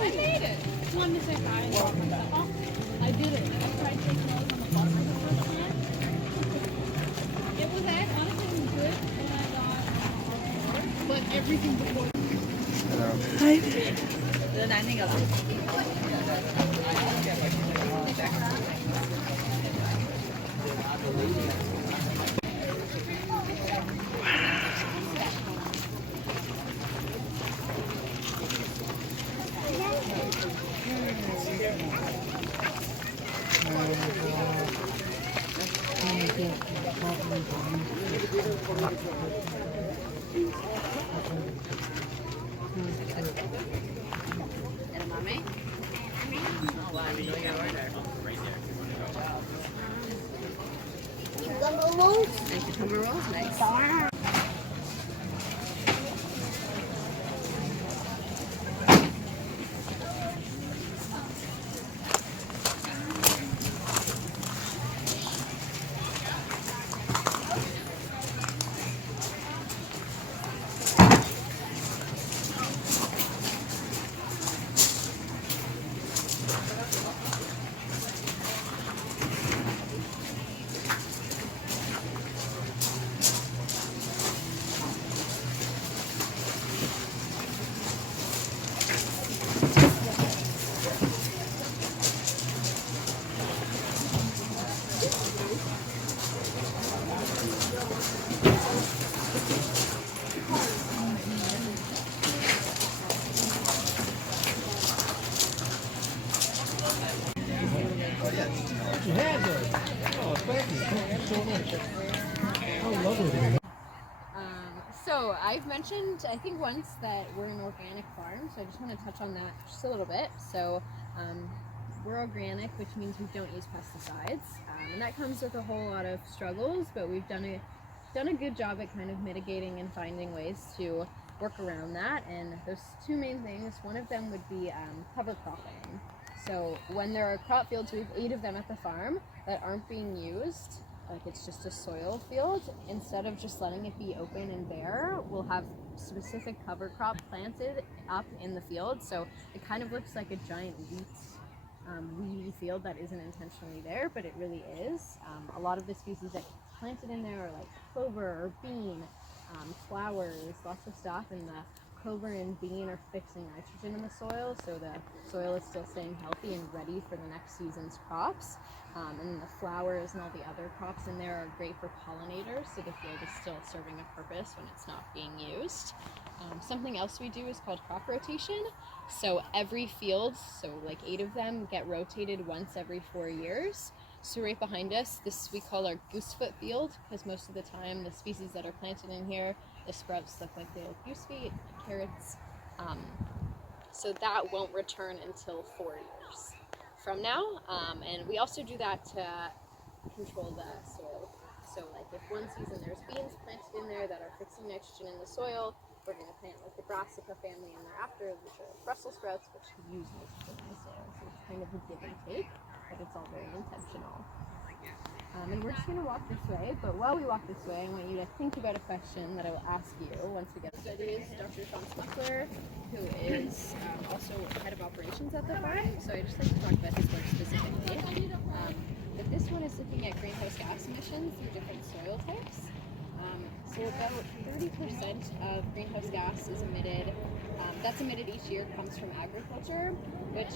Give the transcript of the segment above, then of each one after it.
I made it. You want me to say hi and drop myself off? I did it. I tried taking those on the bus for the first time. It was honestly good when I got but everything before. Hi. Cucumber rolls, nice. So I've mentioned, I think once, that we're an organic farm, so I just want to touch on that just a little bit. So we're organic, which means we don't use pesticides, and that comes with a whole lot of struggles, but we've done a good job at kind of mitigating and finding ways to work around that. And there's two main things. One of them would be cover cropping. So when there are crop fields, we have 8 of them at the farm that aren't being used, like it's just a soil field, instead of just letting it be open and bare, we'll have specific cover crop planted up in the field. So it kind of looks like a giant weedy field that isn't intentionally there, but it really is. A lot of the species that get planted in there are like clover or bean, flowers, lots of stuff, and the clover and bean are fixing nitrogen in the soil, so the soil is still staying healthy and ready for the next season's crops. And the flowers and all the other crops in there are great for pollinators, so the field is still serving a purpose when it's not being used. Something else we do is called crop rotation. So every field, so like 8 of them, get rotated once every 4 years. So right behind us, this we call our goosefoot field, because most of the time the species that are planted in here, the sprouts look like they have goose feet, carrots. So that won't return until 4 years from now, and we also do that to control the soil. So like if one season there's beans planted in there that are fixing nitrogen in the soil, we're going to plant like the brassica family in there after, which are Brussels sprouts, which use nitrogen in the soil. So it's kind of a give and take, but it's all very intentional. And we're just going to walk this way, but while we walk this way, I want you to think about a question that I will ask you once we get to it. Is Dr. Sean Smuckler, who is also head of operations at the farm, so I just like to talk about his work specifically. But this one is looking at greenhouse gas emissions through different soil types. So about 30% of greenhouse gas is emitted, that's emitted each year, comes from agriculture, which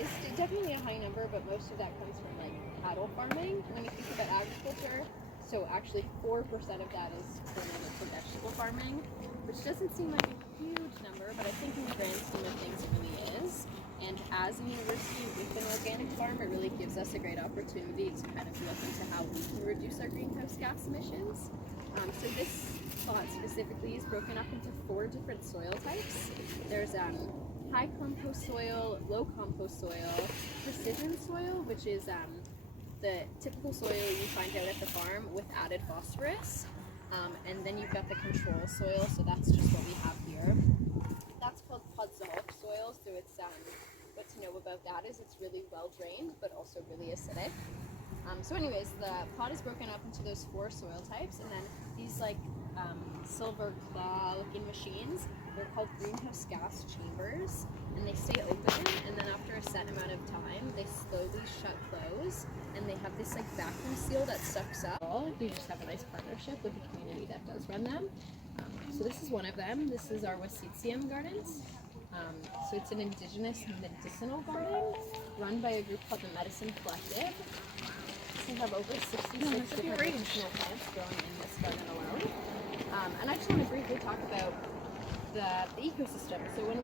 is definitely a high number, but most of that comes from like cattle farming. When you think about agriculture, so actually 4% of that is related to vegetable farming, which doesn't seem like a huge number, but I think in the grand scheme of things it really is. And as a university with an organic farm, it really gives us a great opportunity to kind of look into how we can reduce our greenhouse gas emissions. So this plot specifically is broken up into 4 different soil types. There's high compost soil, low compost soil, precision soil, which is the typical soil you find out at the farm with added phosphorus. And then you've got the control soil, so that's just what we have here. That's called podzolic soil, so it's what to know about that is it's really well drained, but also really acidic. So anyways, the plot is broken up into those 4 soil types, and then these like silver claw looking machines they're called greenhouse gas chambers, and they stay open, and then after a set amount of time, they slowly close, and they have this like vacuum seal that sucks up. We just have a nice partnership with the community that does run them. So this is one of them. This is our Wasitium gardens. So it's an indigenous medicinal garden run by a group called the Medicine Collective. We have over 66 different medicinal plants growing in this garden alone. And I just want to briefly talk about the ecosystem. So when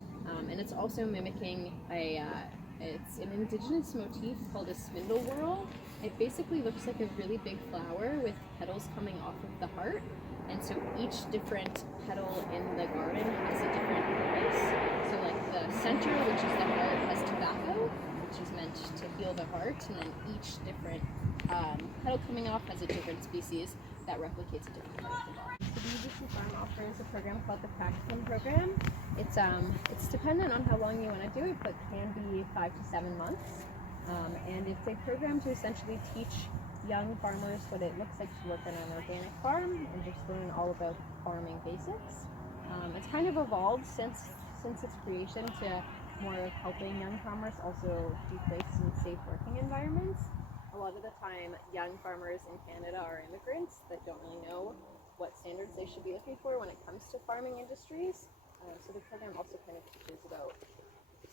and it's also mimicking it's an indigenous motif called a spindle whorl. It basically looks like a really big flower with petals coming off of the heart. And so each different petal in the garden has a different purpose. So like the center, which is the heart, has tobacco, which is meant to heal the heart. And then each different petal coming off has a different species that replicates a different part of the body. So the UBC Farm offers a program called the Practicum Program. It's dependent on how long you want to do it, but can be 5 to 7 months. And it's a program to essentially teach young farmers what it looks like to work on an organic farm and just learn all about farming basics. It's kind of evolved since its creation to more of helping young farmers also be placed in safe working environments. A lot of the time, young farmers in Canada are immigrants that don't really know what standards they should be looking for when it comes to farming industries. So the program also kind of teaches about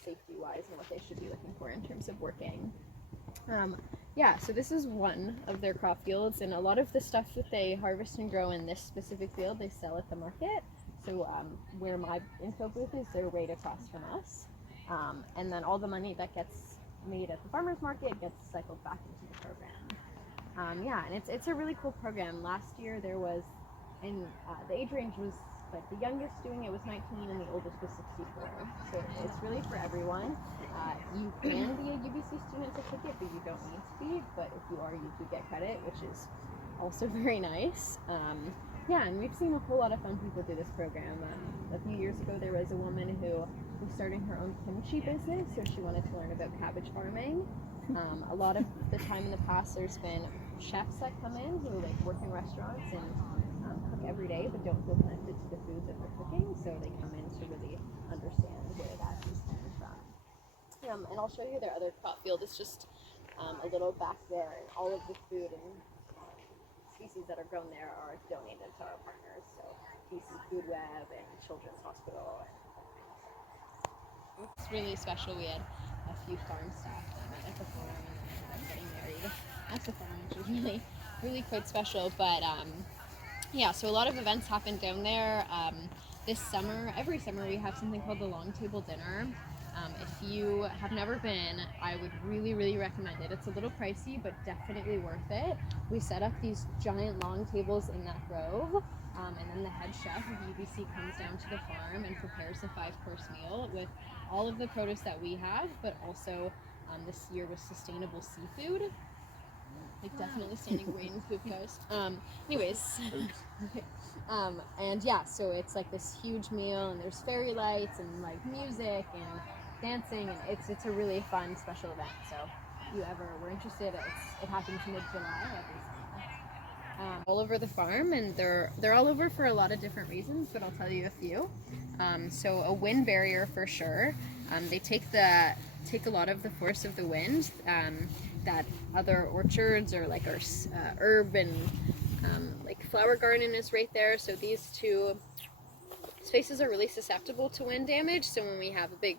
safety-wise and what they should be looking for in terms of working. Yeah, so this is one of their crop fields, and a lot of the stuff that they harvest and grow in this specific field, they sell at the market. So where my info booth is, they're right across from us. And then all the money that gets made at the farmer's market gets cycled back into the program. Yeah, and it's a really cool program. Last year there was, and the age range was, like the youngest doing it was 19 and the oldest was 64. So it's really for everyone. You can be a UBC student to take it, but you don't need to be. But if you are, you do get credit, which is also very nice. Yeah, and we've seen a whole lot of fun people do this program. A few years ago, there was a woman who was starting her own kimchi business, so she wanted to learn about cabbage farming. A lot of the time in the past, there's been chefs that come in who like work in restaurants and cook every day, but don't feel connected to the food that they're cooking, so they come in to really understand where that is coming from. And I'll show you their other crop field. It's just a little back there, and all of the food and species that are grown there are donated to our partners, so BC Food Web and Children's Hospital. It's really special. We had a few farm staff that met at the farm and ended up getting married at the farm, which was really quite special. But yeah, so a lot of events happen down there. This summer, every summer, we have something called the Long Table Dinner. If you have never been, I would really recommend it. It's a little pricey, but definitely worth it. We set up these giant long tables in that grove, and then the head chef of UBC comes down to the farm and prepares a 5-course meal with all of the produce that we have, but also this year with sustainable seafood. Like definitely standing great in Food Coast. Anyways, and yeah, so it's like this huge meal, and there's fairy lights and like music and dancing, and it's a really fun special event. So if you ever were interested, it happens mid-July every summer. All over the farm, and they're all over for a lot of different reasons, but I'll tell you a few. So a wind barrier for sure. They take a lot of the force of the wind that other orchards or like our herb and like flower garden is right there. So these two spaces are really susceptible to wind damage. So when we have a big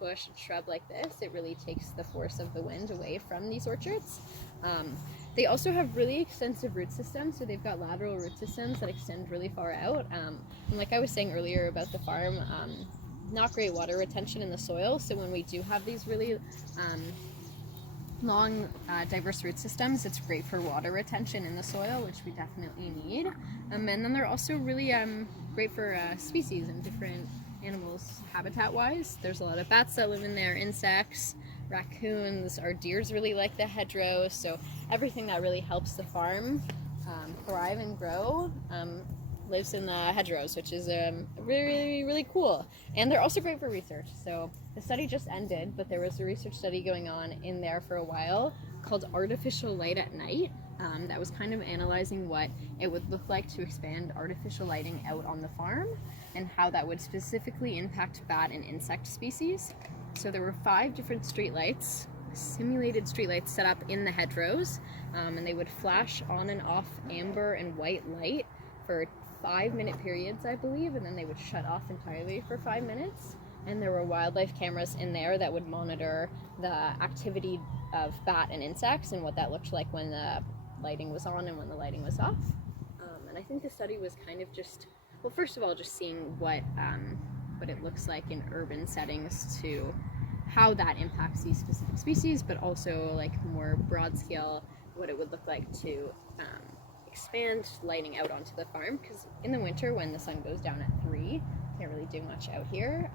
bush and shrub like this, it really takes the force of the wind away from these orchards. They also have really extensive root systems, so they've got lateral root systems that extend really far out. And like I was saying earlier about the farm, not great water retention in the soil, so when we do have these really long, diverse root systems, it's great for water retention in the soil, which we definitely need. And then they're also really great for species and different animals habitat-wise. There's a lot of bats that live in there, insects, raccoons, our deers really like the hedgerow, so everything that really helps the farm thrive and grow lives in the hedgerows, which is really, really cool. And they're also great for research. So the study just ended, but there was a research study going on in there for a while called Artificial Light at Night. That was kind of analyzing what it would look like to expand artificial lighting out on the farm and how that would specifically impact bat and insect species. So there were 5 different streetlights, simulated streetlights set up in the hedgerows, and they would flash on and off amber and white light for 5-minute periods, I believe, and then they would shut off entirely for 5 minutes. And there were wildlife cameras in there that would monitor the activity of bat and insects and what that looked like when the lighting was on and when the lighting was off. And I think the study was kind of just, well, first of all, just seeing what it looks like in urban settings to how that impacts these specific species, but also like more broad scale, what it would look like to expand lighting out onto the farm, because in the winter when the sun goes down at 3, can't really do much out here.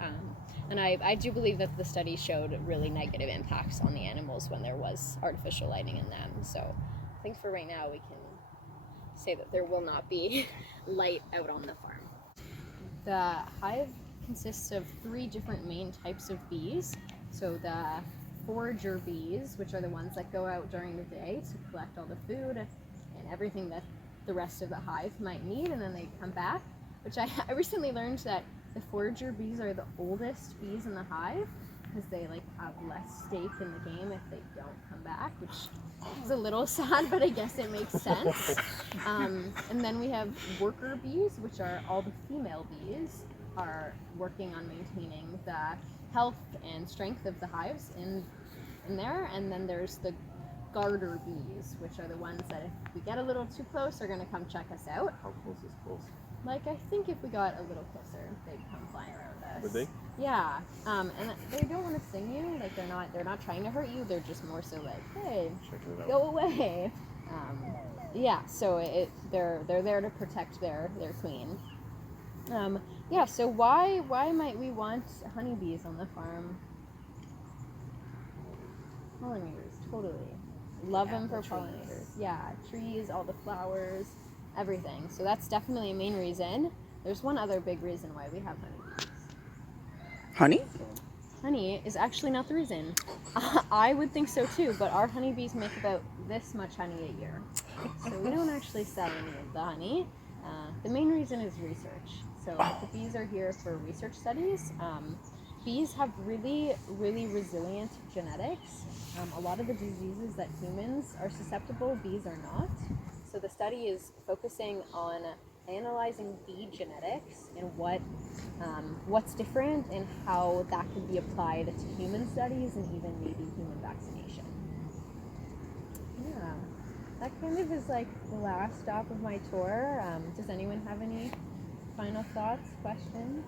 And I do believe that the study showed really negative impacts on the animals when there was artificial lighting in them. So I think for right now we can say that there will not be light out on the farm. The hive consists of 3 different main types of bees. So the forager bees, which are the ones that go out during the day to collect all the food and everything that the rest of the hive might need, and then they come back, which I recently learned that the forager bees are the oldest bees in the hive because they like have less stake in the game if they don't come back, which is a little sad, but I guess it makes sense. And then we have worker bees, which are all the female bees are working on maintaining the health and strength of the hives in there. And then there's the garter bees, which are the ones that if we get a little too close are going to come check us out. How close is close? Like, I think if we got a little closer, they'd come flying around us. Would they? Yeah. And they don't want to sting you. Like, they're not trying to hurt you. They're just more so like, hey, Checking it out. go away. Yeah. So they're there to protect their queen. Yeah. So why might we want honeybees on the farm? Pollinators, totally. Love them for pollinators. Yeah, trees, all the flowers, everything. So that's definitely a main reason. There's one other big reason why we have honeybees. Honey? Honey is actually not the reason. I would think so too, but our honeybees make about this much honey a year. So we don't actually sell any of the honey. The main reason is research. So the bees are here for research studies. Bees have really, really resilient genetics. A lot of the diseases that humans are susceptible, bees are not. So the study is focusing on analyzing bee genetics and what's different and how that could be applied to human studies and even maybe human vaccination. Yeah, that kind of is like the last stop of my tour. Does anyone have any final thoughts, questions?